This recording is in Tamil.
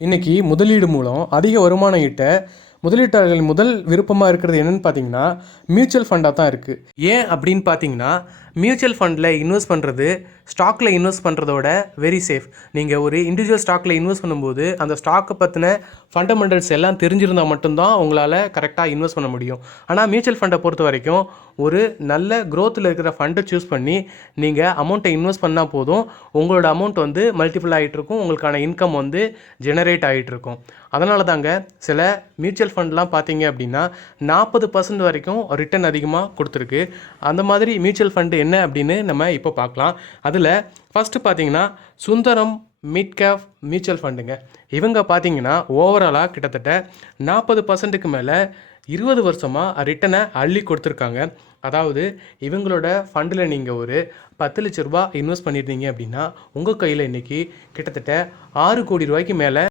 இன்றைக்கி முதலீடு மூலம் அதிக வருமானம் ஈட்ட முதலீட்டாளர்கள் முதல் விருப்பமாக இருக்கிறது என்னென்னு பார்த்தீங்கன்னா மியூச்சுவல் ஃபண்டாக தான் இருக்குது. ஏன் அப்படின்னு பார்த்தீங்கன்னா மியூச்சுவல் ஃபண்டில் இன்வெஸ்ட் பண்ணுறது ஸ்டாக்கில் இன்வெஸ்ட் பண்ணுறதோட வெரி சேஃப். நீங்கள் ஒரு இண்டிவிஜுவல் ஸ்டாக்கில் இன்வெஸ்ட் பண்ணும்போது அந்த ஸ்டாக்கை பற்றின ஃபண்டமெண்டல்ஸ் எல்லாம் தெரிஞ்சிருந்தால் மட்டும்தான் உங்களால் கரெக்டாக இன்வெஸ்ட் பண்ண முடியும். ஆனால் மியூச்சுவல் ஃபண்டை பொறுத்த வரைக்கும் ஒரு நல்ல க்ரோத்தில் இருக்கிற ஃபண்டை சூஸ் பண்ணி நீங்கள் அமௌண்ட்டை இன்வெஸ்ட் பண்ணால் போதும், உங்களோட அமௌண்ட் வந்து மல்டிபிள் ஆகிட்டுருக்கும், உங்களுக்கான இன்கம் வந்து ஜெனரேட் ஆகிட்டுருக்கும். அதனால தாங்க சில மியூச்சுவல் ஃபண்ட்லாம் பார்த்தீங்க அப்படின்னா 40% வரைக்கும் ரிட்டர்ன் அதிகமாக கொடுத்துருக்கு. அந்த மாதிரி மியூச்சுவல் ஃபண்டு என்ன அப்படின்னு நம்ம இப்போ பார்க்கலாம். அதில் ஃபஸ்ட்டு பார்த்தீங்கன்னா சுந்தரம் மிட் கேப் மியூச்சுவல் ஃபண்டுங்க. இவங்க பார்த்தீங்கன்னா ஓவராலாக கிட்டத்தட்ட 40%க்கு மேலே 20 வருஷமாக ரிட்டனை அள்ளி கொடுத்துருக்காங்க. அதாவது இவங்களோட ஃபண்டில் நீங்கள் ஒரு 10 லட்ச ரூபா இன்வெஸ்ட் பண்ணியிருந்தீங்க அப்படின்னா உங்கள் கையில் இன்றைக்கி கிட்டத்தட்ட 6 கோடி ரூபாய்க்கு மேலே